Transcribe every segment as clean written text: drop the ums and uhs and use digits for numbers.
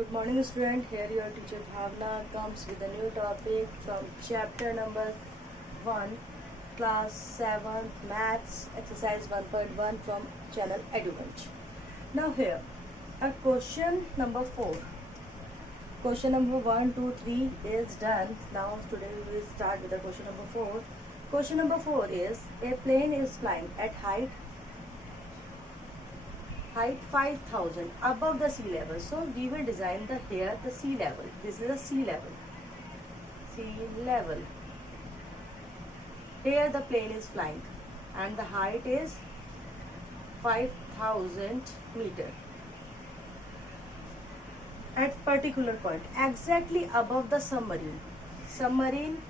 Good morning, student. Here your teacher Bhavna comes with a new topic from chapter number 1, class 7, maths, exercise 1.1 from channel EduBench. Now here, a question number 4. Question number 1, 2, 3 is done. Now today we will start with the question number 4. Question number 4 is, a plane is flying at height 5,000 above the sea level. So we will design the sea level. This is the sea level. Sea level. Here the plane is flying and the height is 5,000 meter. At particular point, exactly above the submarine. Submarine,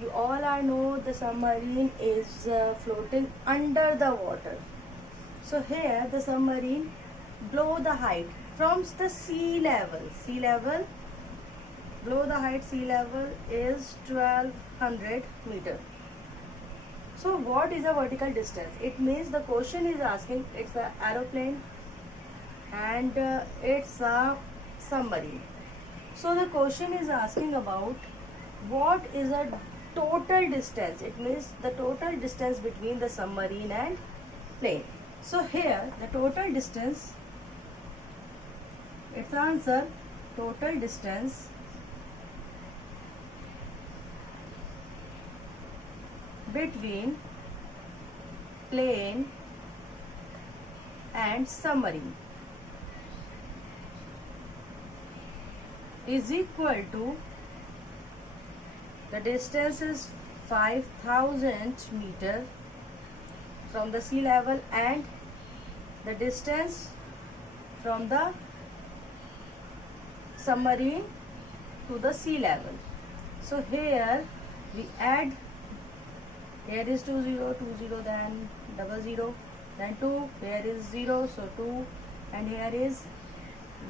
you all are know the submarine is floating under the water. So here the submarine below the height from the sea level. Sea level, below the height sea level is 1200 meter. So what is the vertical distance? It means the question is asking, it's an aeroplane and it's a submarine. So the question is asking about what is a total distance. It means the total distance between the submarine and plane. So here the total distance, its answer, total distance between plane and submarine is equal to, the distance is 5,000 meter from the sea level and the distance from the submarine to the sea level. So here we add, here is 20, then 00, then 2, here is 0, so 2, and here is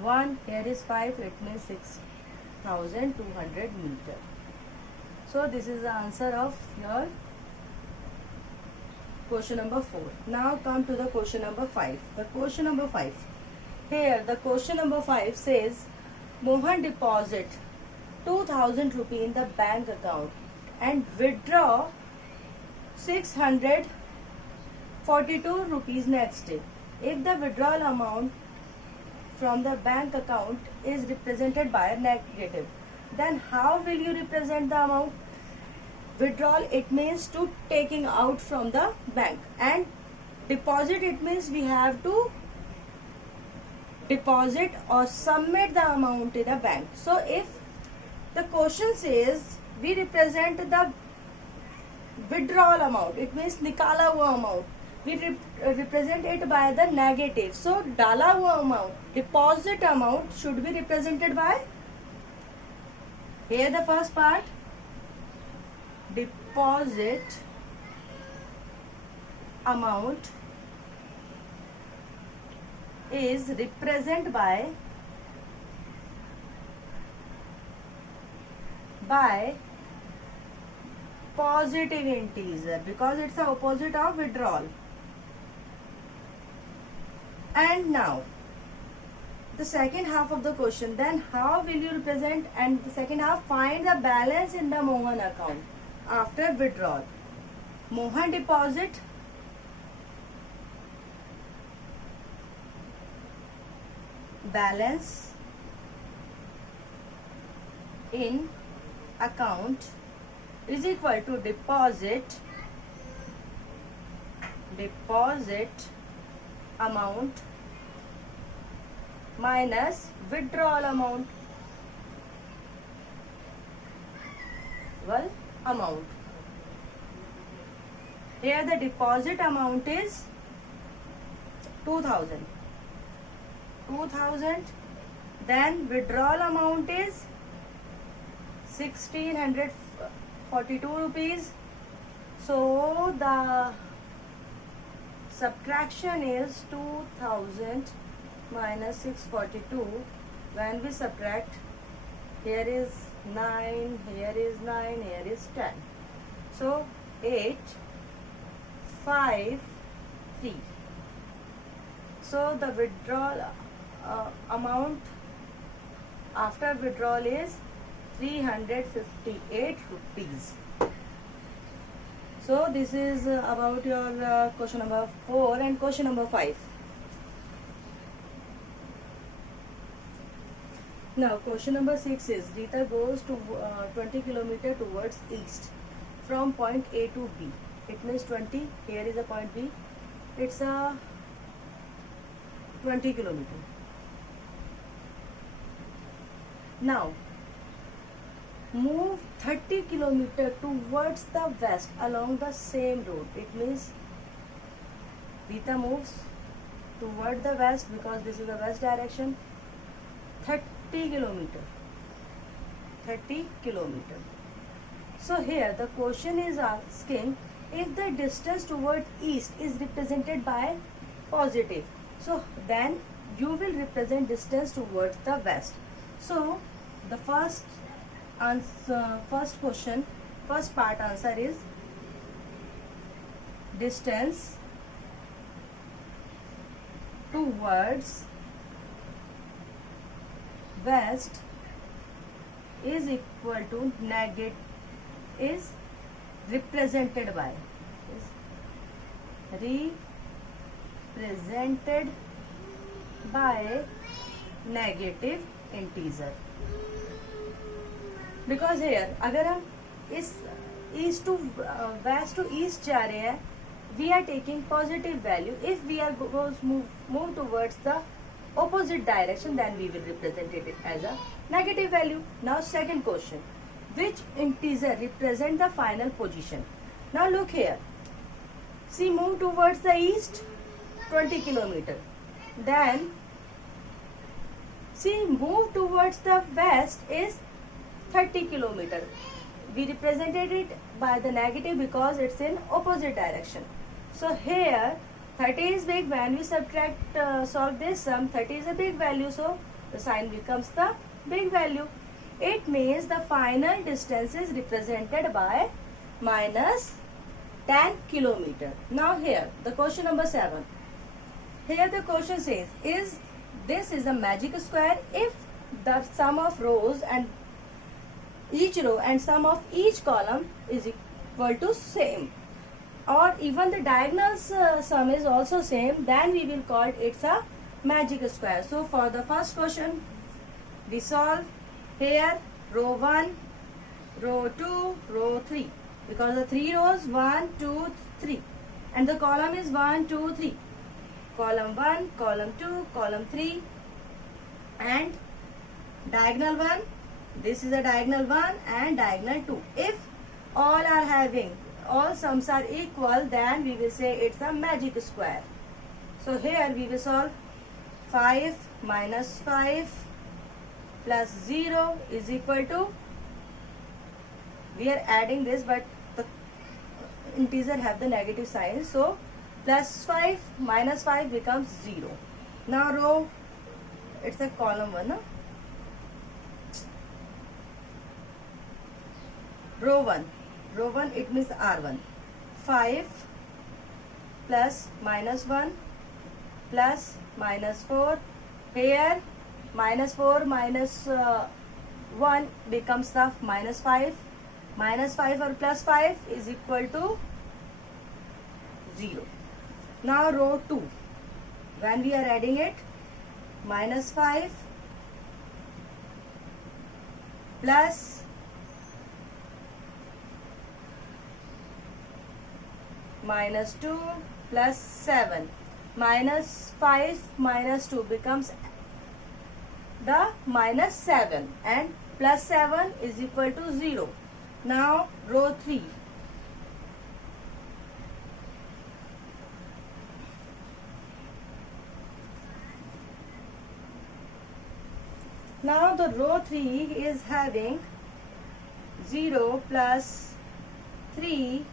1, here is 5, it means 6,200 meter. So this is the answer of your question number 4. Now come to the question number 5. The question number 5. Here the question number 5 says, Mohan deposit 2,000 rupee in the bank account and withdraw 642 rupees next day. If the withdrawal amount from the bank account is represented by a negative, then how will you represent the amount? Withdrawal, it means to taking out from the bank, and deposit, it means we have to deposit or submit the amount in a bank. So if the question says we represent the withdrawal amount, it means nikala hua amount, we represent it by the negative. So dala hua amount, deposit amount should be represented by, here the first part, deposit amount is represented by positive integer because it's the opposite of withdrawal. And now the second half of the question, then how will you represent, and the second half, find the balance in the Mohan account after withdrawal. Mohan deposit balance in account is equal to deposit amount minus withdrawal amount. Here the deposit amount is 2,000. Then withdrawal amount is 1,642 rupees. So the subtraction is 2,000 minus 642. When we subtract, here is 9, here is 9, here is 10. So 8, 5, 3. So the withdrawal amount after withdrawal is 358 rupees. So this is about your question number 4 and question number 5. Now question number 6 is Rita goes to 20 kilometer towards east from point A to B. It means 20. Here is a point B. It's a 20 kilometer. Now move 30 kilometer towards the west along the same road. It means Rita moves toward the west because this is the west direction. 30 kilometer. 30 kilometer. So here the question is asking if the distance toward east is represented by positive. So then you will represent distance towards the west. So the first answer, first question, first part answer is distance towards west is equal to negative, is represented by, negative integer. Because here अगर हम इस east to west to east जा रहे हैं, we are taking positive value. If we are move towards the opposite direction, then we will represent it as a negative value. Now second question, which integer represent the final position? Now look here, see, move towards the east 20 kilometer, then see, move towards the west is 30 kilometer. We represented it by the negative because it's in opposite direction. So here 30 is big. When we subtract solve this sum, 30 is a big value, so the sign becomes the big value. It means the final distance is represented by minus 10 kilometer. Now here the question number 7. Here the question says, is this is a magic square if the sum of rows and each row and sum of each column is equal to same, or even the diagonals sum is also same, then we will call it a magic square. So for the first question we solve here row 1, row 2, row 3, because the 3 rows 1, 2, 3 and the column is 1, 2, 3, column 1, column 2, column 3 and diagonal 1. This is a diagonal 1 and diagonal 2. If all are having, all sums are equal, then we will say it's a magic square. So here we will solve 5 minus 5 plus 0 is equal to, we are adding this but the integer have the negative sign, so plus 5 minus 5 becomes 0. Now row, it's a column 1, no? Row 1 it means R1. 5 plus minus 1 plus minus 4. Here minus 4 minus 1 becomes the minus 5. Minus 5 or plus 5 is equal to 0. Now row 2, when we are adding it, minus 5 plus minus 2 plus 7. Minus 5 minus 2 becomes the minus 7 and plus 7 is equal to 0. Now row 3. Now the row 3 is having 0 plus 3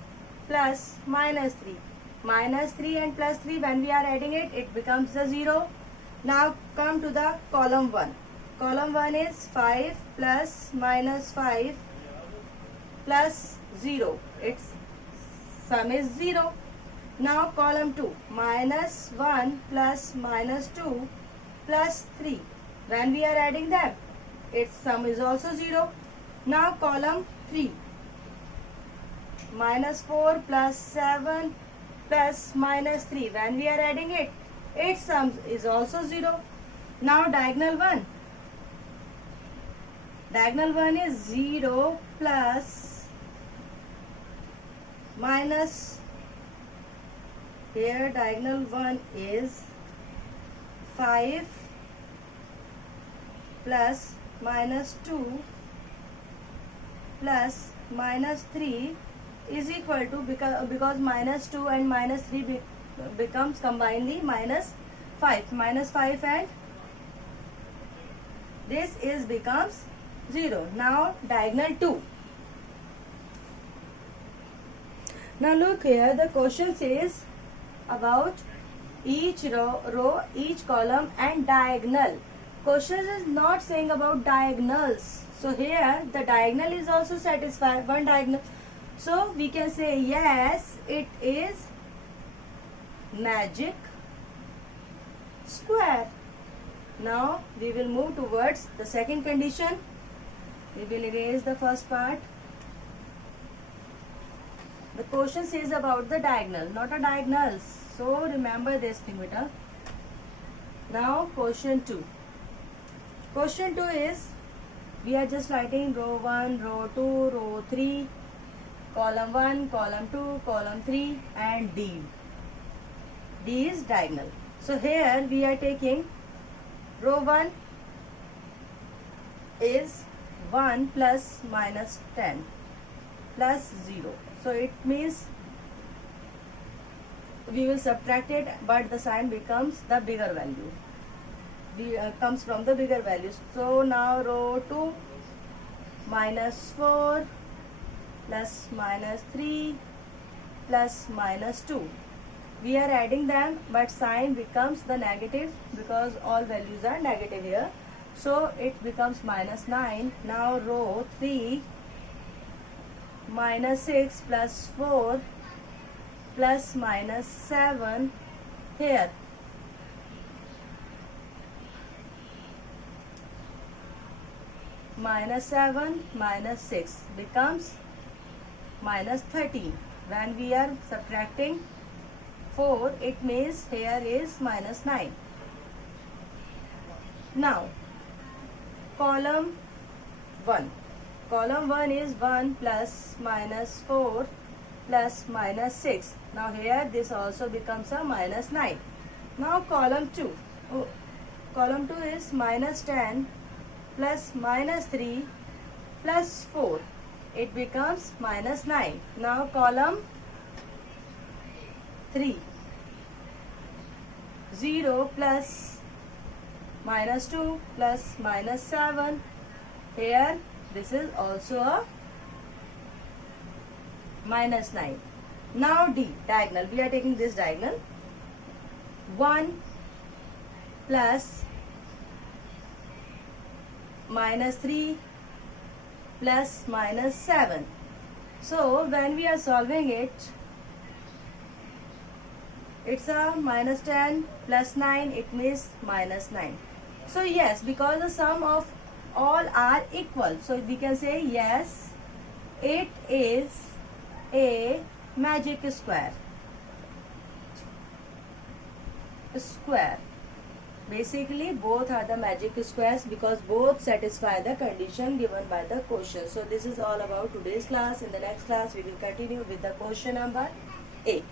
plus minus 3. Minus 3 and plus 3, when we are adding it, it becomes the 0. Now come to the column 1. Column 1 is 5 plus minus 5 plus 0. Its sum is 0. Now column 2, minus 1 plus minus 2 plus 3. When we are adding them, its sum is also 0. Now column 3, minus 4 plus 7 plus minus 3. When we are adding it, its sum is also 0. Now diagonal 1. Diagonal 1 is 0 plus minus, here diagonal 1 is 5 plus minus 2 plus minus 3 is equal to, because minus 2 and minus 3 becomes combinedly minus 5. Minus 5 and this is becomes 0. Now diagonal 2. Now look here, the question says about each row, each column and diagonal. Question is not saying about diagonals. So here the diagonal is also satisfied, one diagonal. So we can say yes, it is magic square. Now we will move towards the second condition. We will erase the first part. The question says about the diagonal, not a diagonals. So remember this thing, beta. Now question 2. Question 2 is, we are just writing row 1, row 2, row 3, column 1, column 2, column 3 and D. D is diagonal. So here we are taking row 1 is 1 plus minus 10 plus 0. So it means we will subtract it, but the sign becomes the bigger value. Comes from the bigger values. So now row 2 minus 4 plus minus 3 plus minus 2. We are adding them, but sign becomes the negative because all values are negative here. So it becomes minus 9. Now row 3 minus 6 plus 4 plus minus 7 here. Minus 7 minus 6 becomes minus 13. When we are subtracting 4, it means here is minus 9. Now column 1. Column 1 is 1 plus minus 4 plus minus 6. Now here this also becomes a minus 9. Now column 2. Column 2 is minus 10 plus minus 3 plus 4. It becomes minus 9. Now column 3. 0 plus minus 2 plus minus 7. Here this is also a minus 9. Now D, diagonal. We are taking this diagonal. 1 plus minus 3 plus minus 7. So when we are solving it, it's a minus 10 plus 9, it means minus 9. So yes, because the sum of all are equal, so we can say yes, it is a magic square. Basically both are the magic squares because both satisfy the condition given by the question. So this is all about today's class. In the next class we will continue with the question number 8.